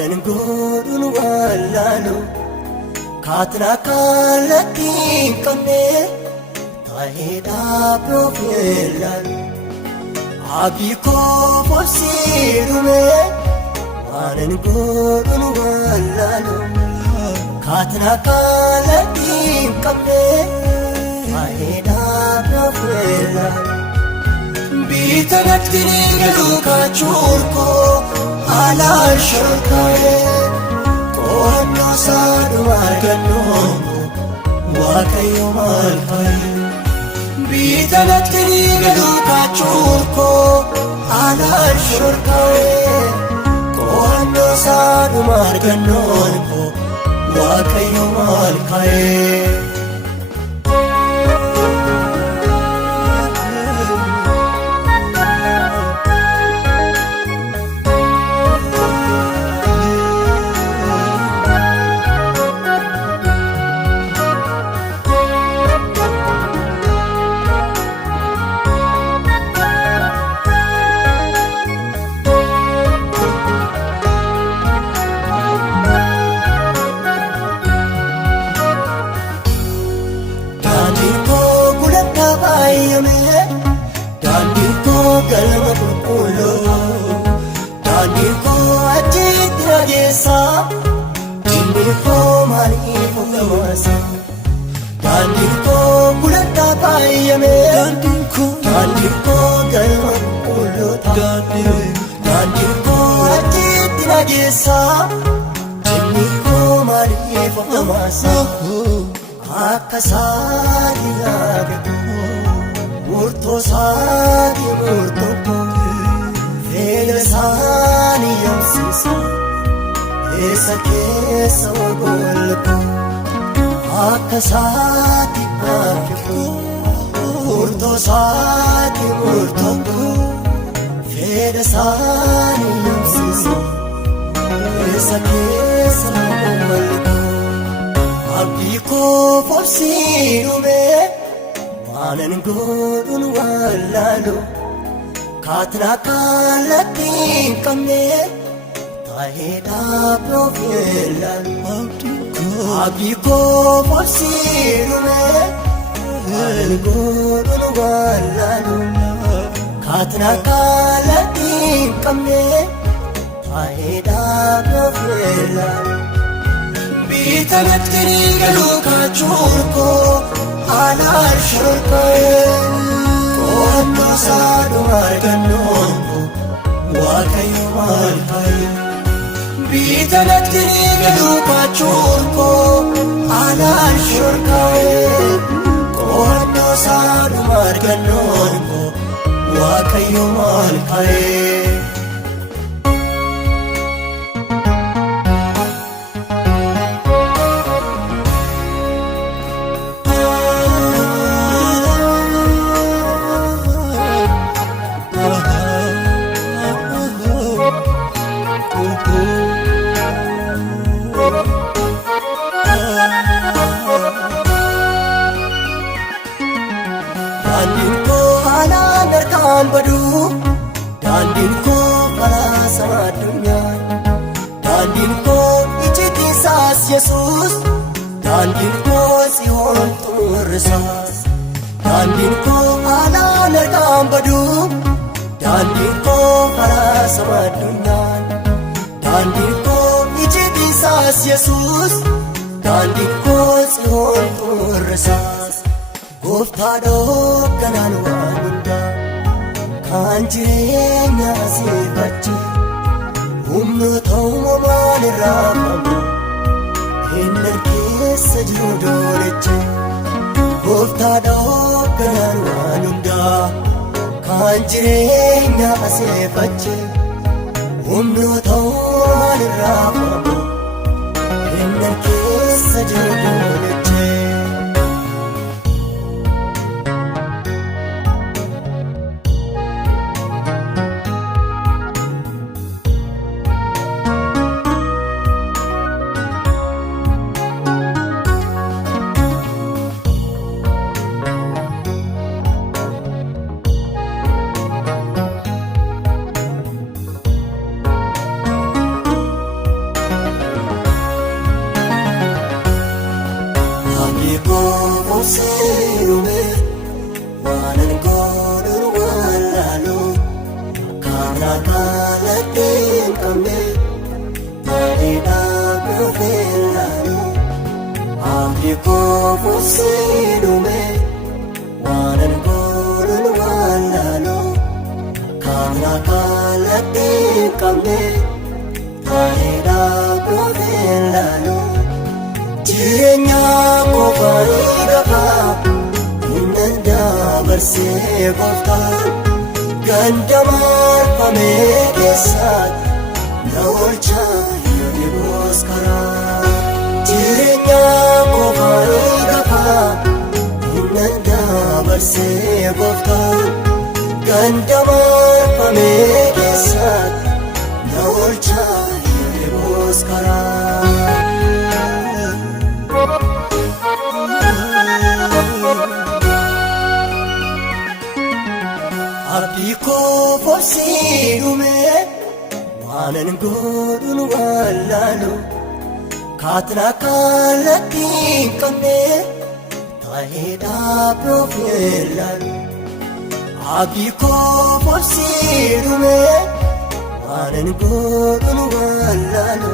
waanan godhuun wallaalu kaatna kallattii hin qabne ta'eedhaaf yoo filaalu abdii koo borsii dhume waanan godhuun wallaalu kaatna kallattii hin qabne ta'eedhaaf yoo filaalu bitanatti ni galu kaachuun koo halaan shorkaa'e qo'annoo saadhuma argannoo waaqayyo maal fa'i bitanatti ni galu kaachuun koo halaan shorkaa'e qo'annoo saadhuma argannoo waaqayyo maal fa'i daandii koo galma qulqulluu daandii koo achitti dhageessa dinni koo maaliif oolmasa daandii koo gulatti baay'ame daandii koo galma qulqulluu daandii koo achitti dhageessa dinni koo maaliif oolmasa akka saadhi yaadatu murtoo saati murtoo fedha saanii yamsiisa eessa keessa wagolko akka saati naafiko murtoo saati murtoo fedha saanii yamsiisa eessa keessa wagolko abdii koo borsii dhume waanan godhuun wallaalu kaatna kallattii hin qabne ta'eedhaaf yoo filaalu abdii koo borsii dhume waanan godhuun wallaalu kaatna kallattii hin qabne ta'eedhaaf yoo filaalu bitanatti ni galu kaachuun koo halaan shorkaa'e qo'annoo saadhuma argannoo waaqayyo maal fa'i bitanatti ni galu kaachuun koo halaan shorkaa'e qo'annoo saadhuma argannoo waaqayyo maal fa'i daandiin koo haalaan harkaan badu daandiin koo karaa sama addunyaa daandiin koo ijjitiisaas Yesuus daandiin koo Tsiyoon xumurrisaas daandiin koo haalaan harkaan badu daandiin koo karaa sama addunyaa daandiin koo ijjitiisaas Yesuus daandiin koo Tsiyoon xumurrisaas gooftaa dhoogganaan waan hundaa kan jireenya asiifachi humnoota uumamaan irraa qabu hinna keessa jiru doonichi gooftaa dhoogganaan waan hundaa kan jireenya asiifachi humnoota uumamaan irraa qabu hinna keessa jiru doonichi abdii koo fuursee dhume waanan godhuun wallaalu kaana kallattii hin qabne bareedaa koofeen laalu jireenya kofaanii gabaa innan dabarsee gooftaan ganda marfamee keessaatti na oolchaa yoo dhiboos karaa jireenya kofaanii gabaa innan dabarsee gooftaan ganda marfamee keessaatti na oolchaa yoo dhiboos karaa. Abdii koo fuursee dhume waanan godhuun wallaalu kaana kallattii hin qabne ta'eedhaa koofeen laalu. Abdii koo fuursee dhume waanan godhuun wallaalu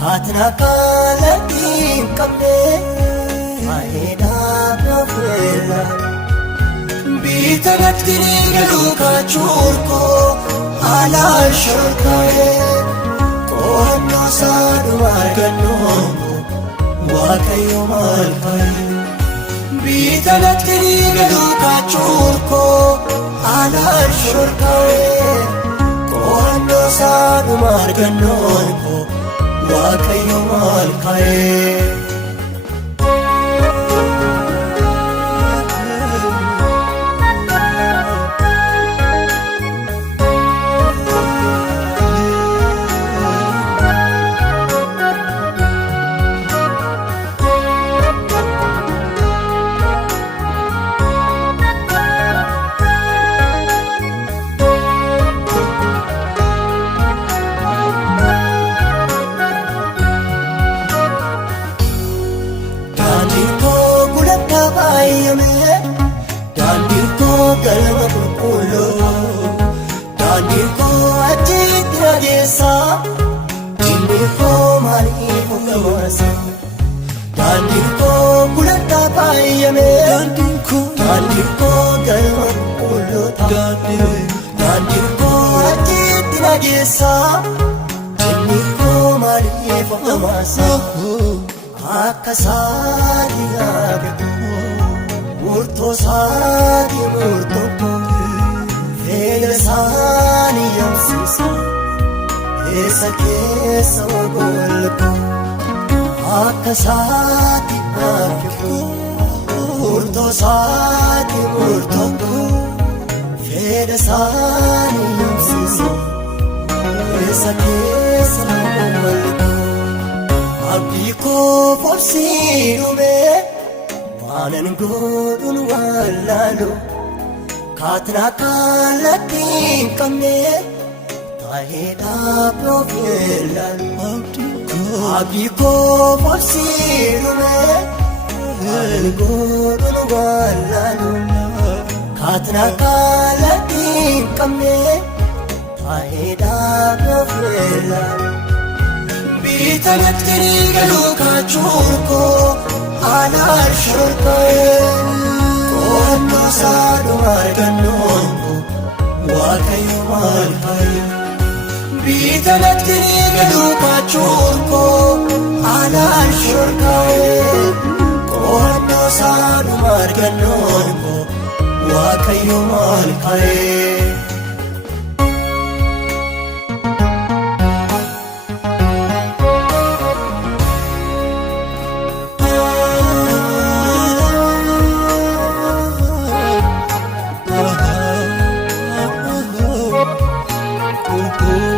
kaana kallattii hin qabne ta'eedhaa koofeen laalu. Biita natti galuukaa chuurkoo haalaan shorkaa'ee qo'annoo saadhuma argannoon waaqayyo maal fa'i. Biita natti galuukaa chuurkoo haalaan shorkaa'ee qo'annoo saadhuma argannoon waaqayyo maal fa'i. Daandiin koo galma qulqulluu daandiin koo achitti nageessa diinni koo maaliif ogamasa daandiin koo gulantaa faayame daandiin koo galma qulqulluu daandiin koo achitti nageessa diinni koo maaliif ogamasa akka saati yaadu. Murtoo saati murtoo fedha saani yomsisa eessa keessa golko akka saati hakifu murtoo saati murtoo fedha saani yomsisa eessa keessa golko abdii koo fuursee dhume. Waanan godhuun wallaalu kaana kallattii hin qabne ta'eedhaa koofeen laalu. Abdii koo fuursee dhume waanan godhuun wallaalu kaana kallattii hin qabne ta'eedhaa koofeen laalu. Biita natti galuukaa chuurkoo haalaan shorkaa'ee qo'annoo saadhuma argannoon waaqayyo maal fa'i. Biita natti galuukaa chuurkoo haalaan shorkaa'ee qo'annoo saadhuma argannoon waaqayyo maal fa'i. Oh